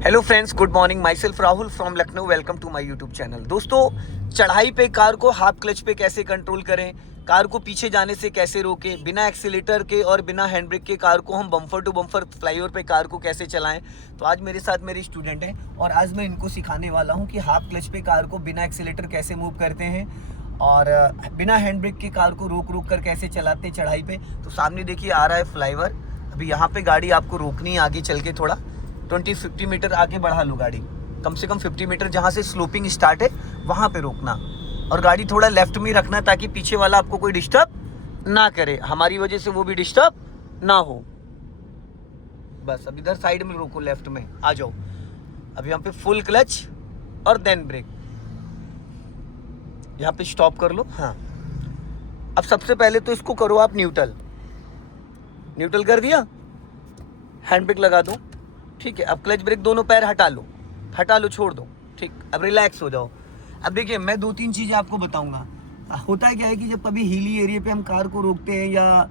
Hello friends, good morning. Myself Rahul from Lucknow. Welcome to my YouTube channel. दोस्तों, चढ़ाई पे car को half clutch पे कैसे कंट्रोल करें, कार को पीछे जाने से कैसे रोकें, बिना एक्सीलेटर के और बिना हैंड ब्रेक के कार को हम बम्पर टू बम्पर फ्लाईओवर पे कार को कैसे चलाएं। तो आज मेरे साथ मेरे स्टूडेंट हैं और आज मैं इनको सिखाने वाला हूं कि हाफ क्लच पे कार को बिना एक्सीलेटर कैसे मूव करते हैं और बिना हैंड ब्रेक के कार को रोक रोक कर कैसे चलाते हैं चढ़ाई पे। तो सामने देखिए आ रहा है फ्लाईओवर। अभी यहाँ पे गाड़ी आपको रोकनी है, आगे चल के थोड़ा 20-50 मीटर आगे बढ़ा लो गाड़ी, कम से कम 50 मीटर जहाँ से स्लोपिंग स्टार्ट है वहाँ पे रोकना और गाड़ी थोड़ा लेफ्ट में रखना ताकि पीछे वाला आपको कोई डिस्टर्ब ना करे, हमारी वजह से वो भी डिस्टर्ब ना हो। बस अब इधर साइड में रोको, लेफ्ट में आ जाओ। अब यहाँ पे फुल क्लच और देन ब्रेक, यहाँ पे स्टॉप कर लो। हाँ, अब सबसे पहले तो इसको करो आप न्यूट्रल कर दिया, हैंड ब्रेक लगा दो। ठीक है, अब क्लच ब्रेक दोनों पैर हटा लो, छोड़ दो। ठीक, अब रिलैक्स हो जाओ। अब देखिए, मैं 2-3 चीज़ें आपको बताऊंगा। होता क्या है कि जब कभी हिली एरिया पे हम कार को रोकते हैं या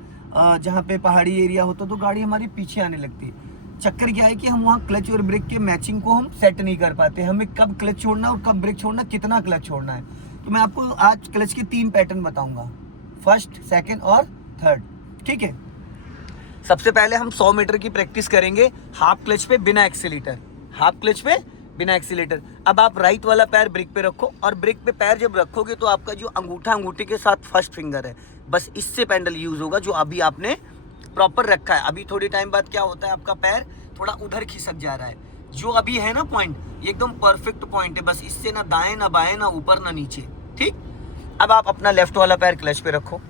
जहाँ पे पहाड़ी एरिया होता तो गाड़ी हमारी पीछे आने लगती है। चक्कर क्या है कि हम वहाँ क्लच और ब्रेक के मैचिंग को हम सेट नहीं कर पाते, हमें कब क्लच छोड़ना और कब ब्रेक छोड़ना, कितना क्लच छोड़ना है। तो मैं आपको आज क्लच के 3 पैटर्न बताऊँगा, फर्स्ट, सेकेंड और थर्ड। ठीक है, सबसे पहले हम 100 मीटर की प्रैक्टिस करेंगे हाफ क्लच पे बिना एक्सीलेटर। अब आप राइट वाला पैर ब्रेक पे रखो और ब्रेक पे पैर जब रखोगे तो आपका जो अंगूठे के साथ फर्स्ट फिंगर है, बस इससे पेंडल यूज होगा जो अभी आपने प्रॉपर रखा है। अभी थोड़े टाइम बाद क्या होता है, आपका पैर थोड़ा उधर खिसक जा रहा है। जो अभी है ना पॉइंट, ये एकदम परफेक्ट पॉइंट है, बस इससे ना दाएं ना बाएं ना ऊपर ना नीचे। ठीक, अब आप अपना लेफ्ट वाला पैर क्लच पे रखो।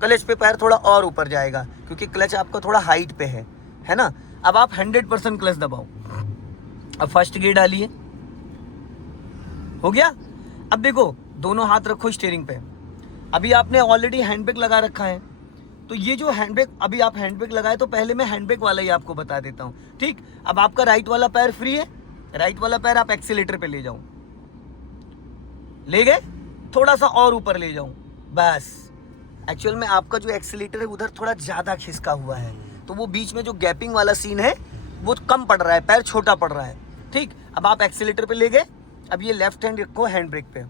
क्लच पे पैर थोड़ा और ऊपर जाएगा क्योंकि क्लच आपका थोड़ा हाइट पे है ना। अब आप 100% क्लच दबाओ। अब फर्स्ट गियर डालिए, हो गया। अब देखो, दोनों हाथ रखो स्टीयरिंग पे। अभी आपने ऑलरेडी हैंड ब्रेक लगा रखा है, तो ये जो हैंड ब्रेक अभी आप हैंड ब्रेक लगाए तो पहले मैं हैंड ब्रेक वाला ही आपको बता देता हूँ। ठीक, अब आपका राइट वाला पैर फ्री है, राइट वाला पैर आप एक्सीलेटर पे ले जाओ, ले गए, थोड़ा सा और ऊपर ले जाऊं, बस। एक्चुअल में आपका जो एक्सीलेटर है उधर थोड़ा ज़्यादा खिसका हुआ है, तो वो बीच में जो गैपिंग वाला सीन है वो कम पड़ रहा है, पैर छोटा पड़ रहा है। ठीक, अब आप एक्सीलेटर पे ले गए। अब ये लेफ्ट हैंड रखो हैंड ब्रेक पे।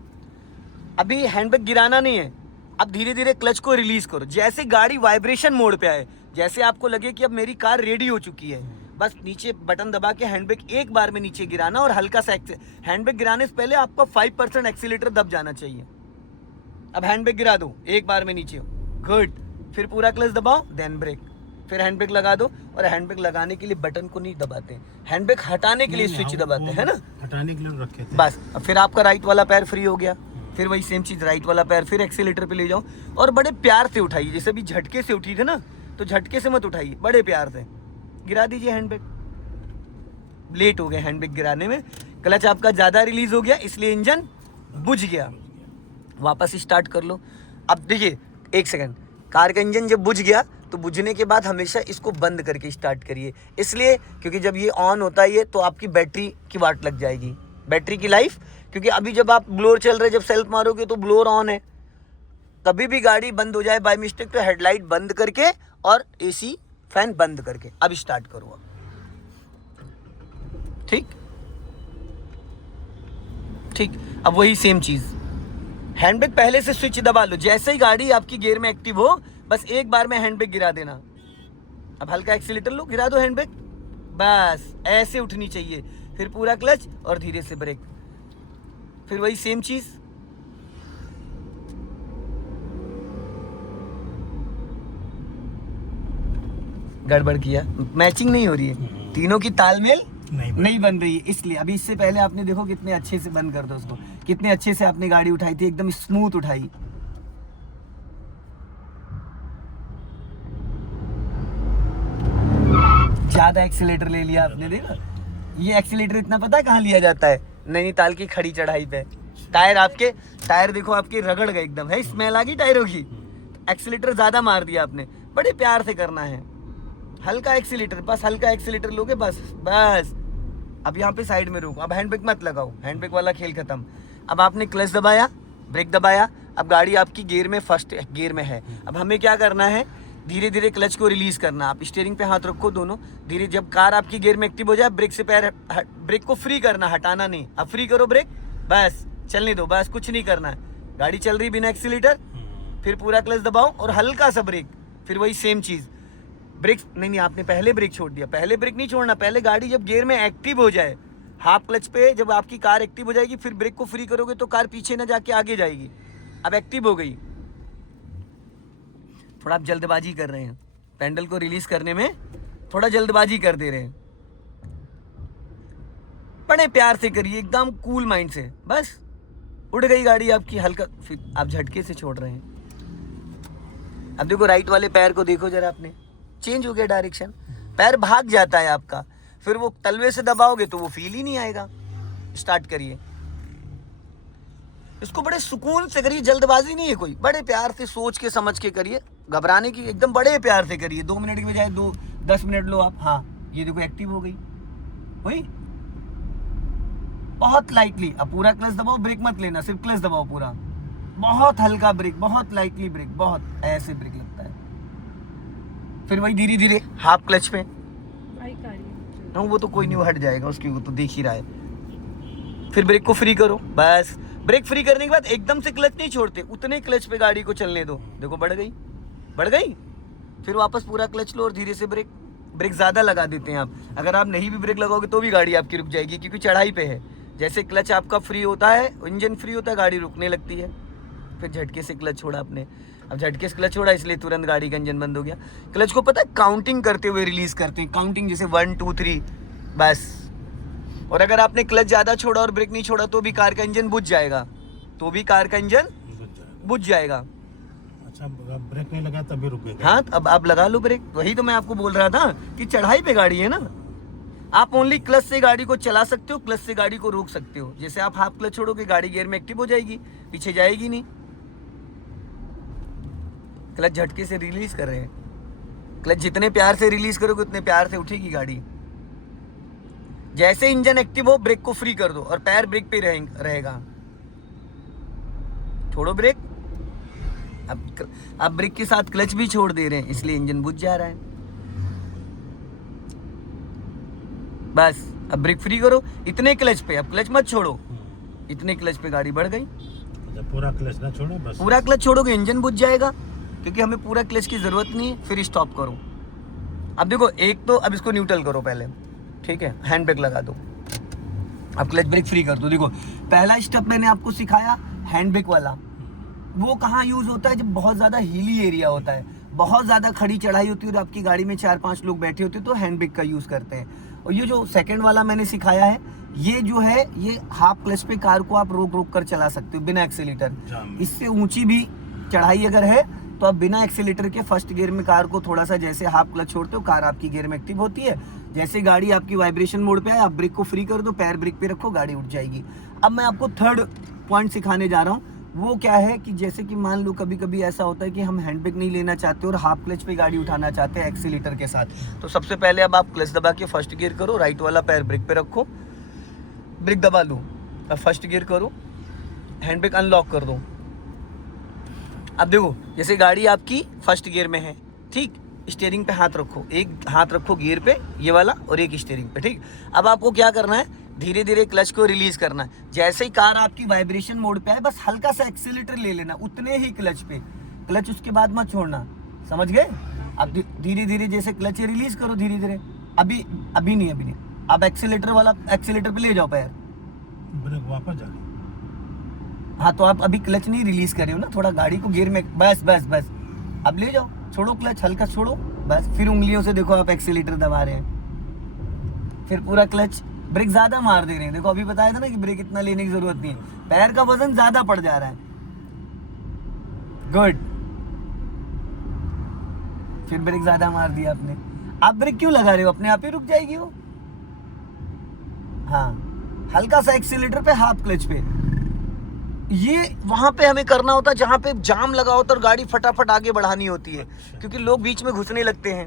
अभी हैंड ब्रेक गिराना नहीं है, अब धीरे धीरे क्लच को रिलीज करो। जैसे गाड़ी वाइब्रेशन मोड पे आए, जैसे आपको लगे कि अब मेरी कार रेडी हो चुकी है, बस नीचे बटन दबा के हैंड ब्रेक एक बार में नीचे गिराना और हल्का सा हैंड ब्रेक गिराने से पहले आपका 5% एक्सीलेटर दब जाना चाहिए। अब हैंड ब्रेक गिरा दो एक बार में नीचे, गुड। फिर पूरा क्लच दबाओ, देन ब्रेक, फिर हैंड ब्रेक लगा दो। और हैंड ब्रेक लगाने के लिए बटन को नहीं दबाते, हैंड ब्रेक हटाने के लिए स्विच दबाते हैं ना, हटाने के लिए रखे थे बस। अब फिर आपका राइट वाला पैर फ्री हो गया, फिर वही सेम चीज, राइट वाला पैर फिर एक्सीलेटर पे ले जाओ और बड़े प्यार से उठाइए। जैसे भी झटके से उठी थे ना, तो झटके से मत उठाइए, बड़े प्यार से गिरा दीजिए हैंड ब्रेक। लेट हो गए हैंड ब्रेक गिराने में, क्लच आपका ज़्यादा रिलीज हो गया इसलिए इंजन बुझ गया। वापस स्टार्ट कर लो। अब देखिए, 1 सेकंड, कार का इंजन जब बुझ गया तो बुझने के बाद हमेशा इसको बंद करके स्टार्ट करिए, इसलिए क्योंकि जब ये ऑन होता है तो आपकी बैटरी की वाट लग जाएगी, बैटरी की लाइफ। क्योंकि अभी जब आप ब्लोअर चल रहे, जब सेल्फ मारोगे तो ब्लोअर ऑन है, कभी भी गाड़ी बंद हो जाए बाय मिस्टेक तो हेडलाइट बंद करके और AC फैन बंद करके अब स्टार्ट करो। अब ठीक, अब वही सेम चीज, हैंड ब्रेक पहले से स्विच दबा लो। जैसे ही गाड़ी आपकी गियर में एक्टिव हो, बस एक बार में हैंड ब्रेक गिरा देना। अब हल्का एक्सीलेटर लो, गिरा दो हैंड ब्रेक, बस ऐसे उठनी चाहिए। फिर पूरा क्लच और धीरे से ब्रेक, फिर वही सेम चीज। गड़बड़ किया, मैचिंग नहीं हो रही है, तीनों की तालमेल नहीं बन रही है, इसलिए। अभी इससे पहले आपने देखो कितने अच्छे से बंद कर दो उसको, कितने अच्छे से आपने गाड़ी उठाई थी, एकदम स्मूथ उठाई। ज्यादा एक्सीलेटर ले लिया आपने, देखा। ये एक्सीलेटर इतना पता है कहाँ लिया जाता है, नैनीताल की खड़ी चढ़ाई पे। टायर देखो आपके रगड़ गए एकदम, है स्मेल आ गई टायरों की। एक्सीलेटर ज्यादा मार दिया आपने, बड़े प्यार से करना है, हल्का एक्सीलेटर, बस हल्का एक्सीलेटर लोगे, बस। अब यहाँ पे साइड में रोको, अब हैंड ब्रेक मत लगाओ, हैंड ब्रेक वाला खेल खत्म। अब आपने क्लच दबाया, ब्रेक दबाया, अब गाड़ी आपकी गियर में फर्स्ट गियर में है। अब हमें क्या करना है, धीरे धीरे क्लच को रिलीज करना। आप स्टीयरिंग पे हाथ रखो दोनों, धीरे जब कार आपकी गियर में एक्टिव हो जाए ब्रेक से पैर, ब्रेक को फ्री करना, हटाना नहीं। अब फ्री करो ब्रेक, बस चलने दो, बस कुछ नहीं करना है। गाड़ी चल रही बिना एक्सीलेटर, फिर पूरा क्लच दबाओ और हल्का सा ब्रेक, फिर वही सेम चीज़। ब्रेक नहीं, आपने पहले ब्रेक छोड़ दिया, पहले ब्रेक नहीं छोड़ना। पहले गाड़ी जब गियर में एक्टिव हो जाए, हाफ क्लच पे जब आपकी कार एक्टिव हो जाएगी, फिर ब्रेक को फ्री करोगे तो कार पीछे ना जाके आगे जाएगी। अब एक्टिव हो गई, थोड़ा आप जल्दबाजी कर रहे हैं, पैडल को रिलीज करने में थोड़ा जल्दबाजी कर दे रहे हैं। बड़े प्यार से करिए, एकदम कूल माइंड से, बस उड़ गई गाड़ी आपकी। हल्का, फिर आप झटके से छोड़ रहे हैं। अब देखो राइट वाले पैर को देखो जरा, आपने चेंज हो गया डायरेक्शन, पैर भाग जाता है आपका, फिर वो तलवे से दबाओगे तो वो फील ही नहीं आएगा। स्टार्ट करिए, इसको बड़े सुकून से करिए, जल्दबाजी नहीं है कोई, बड़े प्यार से सोच के समझ के करिए, घबराने की एकदम बड़े प्यार से करिए। 2 मिनट की बजाय 10 मिनट लो आप। हाँ, ये देखो एक्टिव हो गई, हुई बहुत लाइटली। अब पूरा क्लच दबाओ, ब्रेक मत लेना, सिर्फ क्लच दबाओ पूरा, बहुत हल्का ब्रेक, बहुत लाइटली ब्रेक, बहुत ऐसे ब्रेक लगता है। फिर वही धीरे धीरे हाफ क्लच पे, हाँ वो तो कोई नहीं, वो हट जाएगा उसकी, वो तो देख ही रहा है। फिर ब्रेक को फ्री करो, बस ब्रेक फ्री करने के बाद एकदम से क्लच नहीं छोड़ते, उतने क्लच पे गाड़ी को चलने दो। देखो बढ़ गई, बढ़ गई, फिर वापस पूरा क्लच लो और धीरे से ब्रेक, ब्रेक ज़्यादा लगा देते हैं आप। अगर आप नहीं भी ब्रेक लगाओगे तो भी गाड़ी आपकी रुक जाएगी, क्योंकि चढ़ाई पे है। जैसे क्लच आपका फ्री होता है, इंजन फ्री होता है, गाड़ी रुकने लगती है। फिर झटके से क्लच छोड़ा आपने, अब झटके से क्लच छोड़ा इसलिए तुरंत गाड़ी का इंजन बंद हो गया। क्लच को पता है काउंटिंग करते हुए रिलीज करते हैं, काउंटिंग जैसे 1 2 3 बस। और अगर आपने क्लच ज़्यादा छोड़ा और ब्रेक नहीं छोड़ा तो भी कार का इंजन बुझ जाएगा, तो भी कार का इंजन बुझ जाएगा। अच्छा, ब्रेक नहीं लगा तभी रुकेगा। हाँ, अब आप लगा लो ब्रेक, वही तो मैं आपको बोल रहा था कि चढ़ाई पे गाड़ी है ना, आप ओनली क्लच से गाड़ी को चला सकते हो, क्लच से गाड़ी को रोक सकते हो। जैसे आप हाफ क्लच छोड़ोगे गाड़ी गियर में एक्टिव हो जाएगी, पीछे जाएगी नहीं। क्लच झटके से रिलीज कर रहे हैं, क्लच जितने प्यार से रिलीज करोगे उतने प्यार से उठेगी गाड़ी। जैसे इंजन एक्टिव हो ब्रेक को फ्री कर दो और पैर ब्रेक पे रहेगा। छोड़ो ब्रेक, अब ब्रेक के साथ क्लच भी छोड़ दे रहे हैं, इसलिए इंजन बुझ जा रहा है। बस अब ब्रेक फ्री करो इतने क्लच पे, अब क्लच मत छोड़ो, इतने क्लच पे गाड़ी बढ़ गई। पूरा क्लच ना छोड़ो, बस पूरा क्लच छोड़ोगे इंजन बुझ जाएगा, क्योंकि हमें पूरा क्लच की जरूरत नहीं है। फिर स्टॉप करो। अब देखो, एक तो अब इसको न्यूट्रल करो पहले, ठीक है, हैंड ब्रेक लगा दो, अब क्लच ब्रेक फ्री कर दो। देखो पहला स्टेप मैंने आपको सिखाया हैंड ब्रेक वाला, वो कहाँ यूज होता है, जब बहुत ज्यादा हिली एरिया होता है, बहुत ज्यादा खड़ी चढ़ाई होती है और आपकी गाड़ी में 4-5 लोग बैठे होते हैं, तो हैंड ब्रेक का यूज करते हैं। और ये जो सेकंड वाला मैंने सिखाया है, ये जो है ये हाफ क्लच पे कार को आप रोक रोक कर चला सकते हो बिना एक्सीलेटर। इससे ऊंची भी चढ़ाई अगर है तो आप बिना एक्सीलेटर के फर्स्ट गियर में कार को थोड़ा सा जैसे हाफ क्लच छोड़ते हो, कार आपकी गियर में एक्टिव होती है। जैसे गाड़ी आपकी वाइब्रेशन मोड पे है, आप ब्रेक को फ्री कर दो, पैर ब्रेक पे रखो, गाड़ी उठ जाएगी। अब मैं आपको थर्ड पॉइंट सिखाने जा रहा हूँ। वो क्या है कि जैसे कि मान लो कभी कभी ऐसा होता है कि हम हैंड ब्रेक नहीं लेना चाहते और हाफ क्लच पे गाड़ी उठाना चाहते हैं एक्सीलेटर के साथ। तो सबसे पहले अब आप क्लच दबा के फर्स्ट गियर करो, राइट वाला पैर ब्रेक पे रखो, ब्रेक दबा लो, अब फर्स्ट गियर करो, हैंड ब्रेक अनलॉक कर दो। अब देखो जैसे गाड़ी आपकी फर्स्ट गियर में है, ठीक, स्टीयरिंग पे हाथ रखो, एक हाथ रखो गियर पे ये वाला और एक स्टीयरिंग पे, ठीक। अब आपको क्या करना है, धीरे धीरे क्लच को रिलीज करना है। जैसे ही कार आपकी वाइब्रेशन मोड पे है, बस हल्का सा एक्सीलेटर ले लेना, उतने ही क्लच पे, क्लच उसके बाद मत छोड़ना, समझ गए। अब धीरे धीरे जैसे क्लच रिलीज करो धीरे धीरे, अभी नहीं, अब एक्सीलेटर वाला, एक्सीलेटर पे ले जाओ पैर, ब्रेक वापस जा रही। हाँ, तो आप अभी क्लच नहीं रिलीज कर रहे हो ना, थोड़ा गाड़ी को गियर में, बस अब ले जाओ, छोड़ो क्लच, हल्का छोड़ो, बस फिर उंगलियों से देखो आप एक्सीलेटर दबा रहे हैं, फिर पूरा क्लच, ब्रेक ज्यादा मार दे रहे हैं। देखो अभी बताया था ना कि ब्रेक इतना लेने की जरूरत नहीं है, पैर का वजन ज्यादा पड़ जा रहा है। गुड, फिर ब्रेक ज्यादा मार दिया आपने। आप ब्रेक क्यों लगा रहे हो, अपने आप ही रुक जाएगी वो। हाँ, हल्का सा एक्सीलेटर पे, हाफ क्लच पे, ये वहां पे हमें करना होता है जहां पे जाम लगा होता है और गाड़ी फटाफट आगे बढ़ानी होती है, क्योंकि लोग बीच में घुसने लगते हैं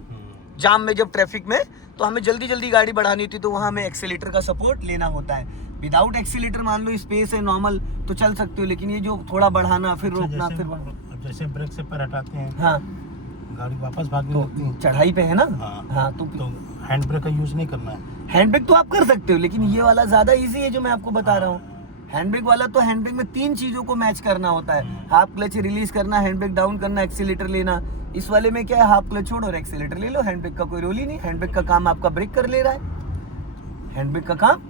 जाम में, जब ट्रैफिक में, तो हमें जल्दी जल्दी गाड़ी बढ़ानी होती है, तो वहां हमें एक्सीलेटर का सपोर्ट लेना होता है। विदाउट एक्सीलेटर मान लो स्पेस है नॉर्मल तो चल सकते हो, लेकिन ये जो थोड़ा बढ़ाना फिर रोकना फिर अब जैसे ब्रेक से पैर हटाते हैं, हाँ, गाड़ी वापस भागने लगती है। चढ़ाई पे है ना। हाँ। हाँ तो हैंड ब्रेक का यूज नहीं करना है। हैंड ब्रेक तो आप कर सकते हो, लेकिन ये वाला ज्यादा इजी है जो मैं आपको बता रहा हूँ। हैंड ब्रेक वाला तो हैंड ब्रेक में 3 चीजों को मैच करना होता है, हाफ क्लच रिलीज करना, हैंड ब्रेक डाउन करना, एक्सीलेटर लेना। इस वाले में क्या है, हाफ क्लच छोड़ो और एक्सीलेटर ले लो, हैंड ब्रेक का कोई रोल ही नहीं। हैंड ब्रेक का काम आपका ब्रेक कर ले रहा है, हैंड ब्रेक का काम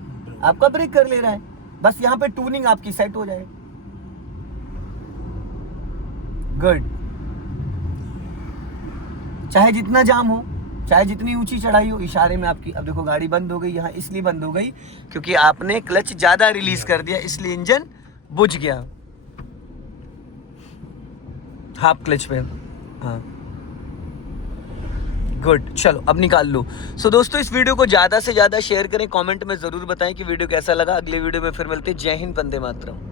आपका ब्रेक कर ले रहा है, बस यहाँ पे ट्यूनिंग आपकी सेट हो जाए। गुड। चाहे जितना जाम हो, चाहे जितनी ऊंची चढ़ाई हो, इशारे में आपकी, अब देखो गाड़ी बंद हो गई, यहाँ इसलिए बंद हो गई क्योंकि आपने क्लच ज्यादा रिलीज कर दिया, इसलिए इंजन बुझ गया हाफ क्लच पे। हाँ गुड, चलो अब निकाल लो। सो दोस्तों इस वीडियो को ज्यादा से ज्यादा शेयर करें, कमेंट में जरूर बताएं कि वीडियो कैसा लगा। अगले वीडियो में फिर मिलते हैं। जय हिंद, वंदे मातरम।